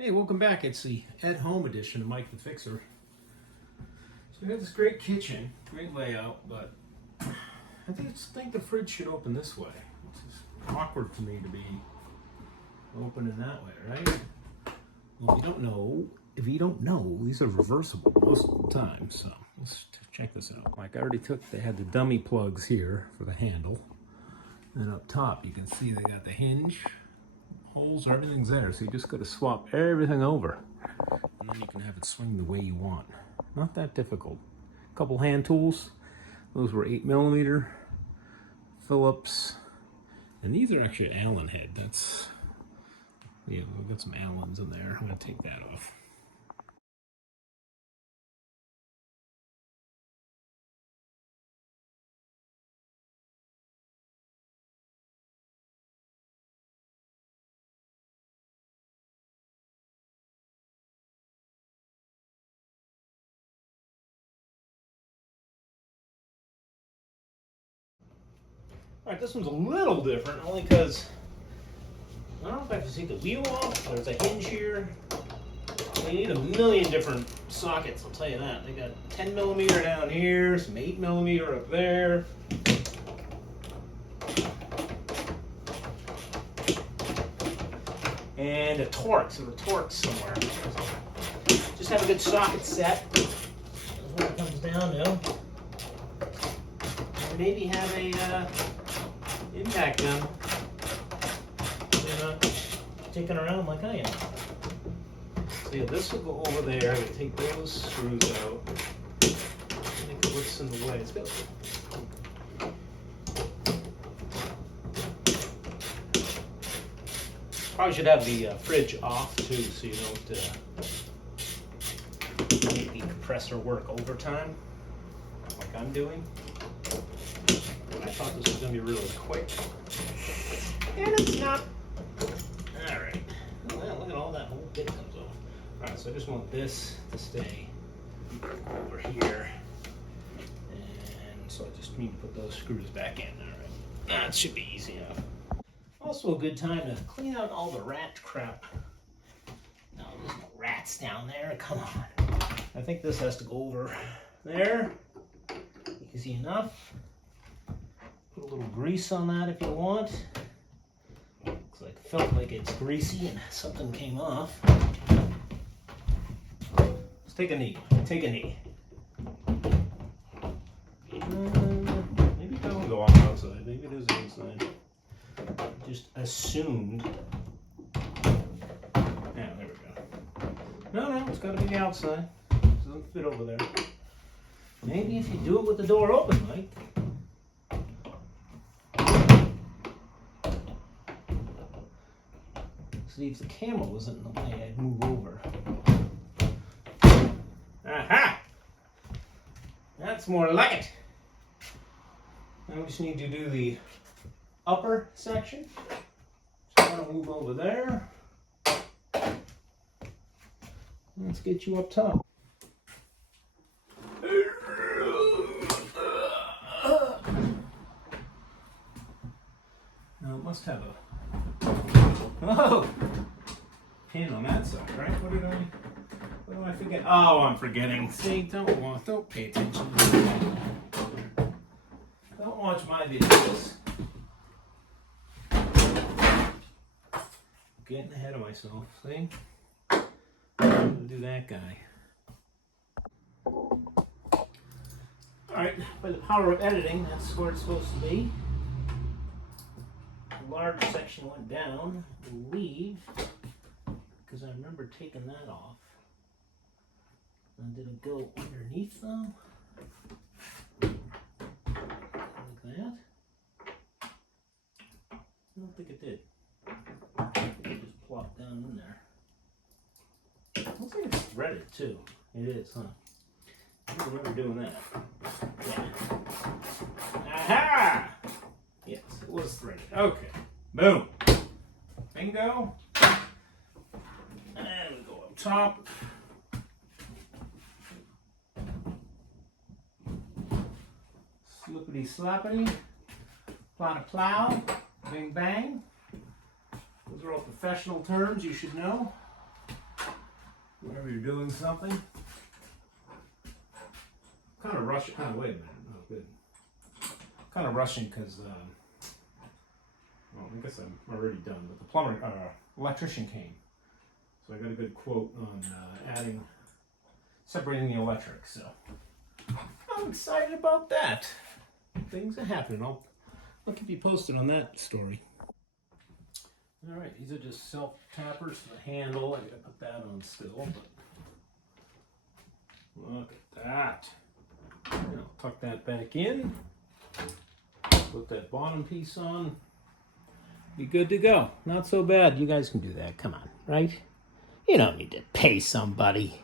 Hey, welcome back. It's the at-home edition of Mike the Fixer. So we have this great kitchen, great layout, but I think the fridge should open this way. It's just awkward for me to be opening that way, right? Well, if you don't know, these are reversible most of the time. So let's check this out. Like they had the dummy plugs here for the handle. And up top, you can see they got the hinge. Holes, everything's there, so you just got to swap everything over, and then you can have it swing the way you want. Not that difficult. A couple hand tools. Those were 8mm Phillips, and these are actually Allen head. We've got some Allens in there. I'm gonna take that off. All right, this one's a little different, only because I don't know if I have to take the wheel off. There's a hinge here. They need a million different sockets, I'll tell you that. They got 10mm down here, some 8mm up there. And a Torx, or a Torx somewhere. Just have a good socket set. That's what it comes down to. And maybe have a impact gun. So you're not taking around like I am. So yeah, this will go over there. I'm going to take those screws out. I think it looks in the way. It's got probably should have the fridge off too, so you don't make the compressor work overtime, like I'm doing. I thought this was going to be really quick, and it's not. All right, well, look at all that whole bit comes off. All right, so I just want this to stay over here, and so I just need to put those screws back in. All right, that should be easy enough. Also a good time to clean out all the rat crap. No, there's no rats down there. Come on. I think this has to go over there. Easy enough. Put a little grease on that if you want. Looks like it felt like it's greasy and something came off. Let's take a knee. Take a knee. Maybe that will go on the outside. Maybe it is inside. Just assumed. Yeah, there we go. No, it's got to be the outside. It doesn't fit over there. Maybe if you do it with the door open, Mike. See, if the camera wasn't in the way, I'd move over. Aha! That's more like it. Now we just need to do the upper section. So I'm going to move over there. Let's get you up top. Now it must have a pin on that side, right? What do I forget? Oh, I'm forgetting. See, don't pay attention. Don't watch my videos. Getting ahead of myself, see? I'm gonna do that guy. Alright, by the power of editing, that's where it's supposed to be. The large section went down, I believe, because I remember taking that off. And did it go underneath though? Like that? I don't think it did. It just plopped down in there. Looks like it's threaded too. It is, huh? I don't remember doing that. Yeah. Aha! Yes, it was threaded. Okay. Boom. Bingo. And we go up top. Slippity slappity. Plot a plow. Bing bang. Those are all professional terms you should know. whenever you're doing something. Kind of rushing. Oh, wait a minute. Oh, good. Kind of rushing because, well, I guess I'm already done. But the electrician came, so I got a good quote on separating the electric. So I'm excited about that. Things are happening. I'll keep you posted on that story. All right, these are just self tappers for the handle. I gotta put that on still, but look at that. I'll tuck that back in. Put that bottom piece on. Be good to go. Not so bad. You guys can do that. Come on, right? You don't need to pay somebody.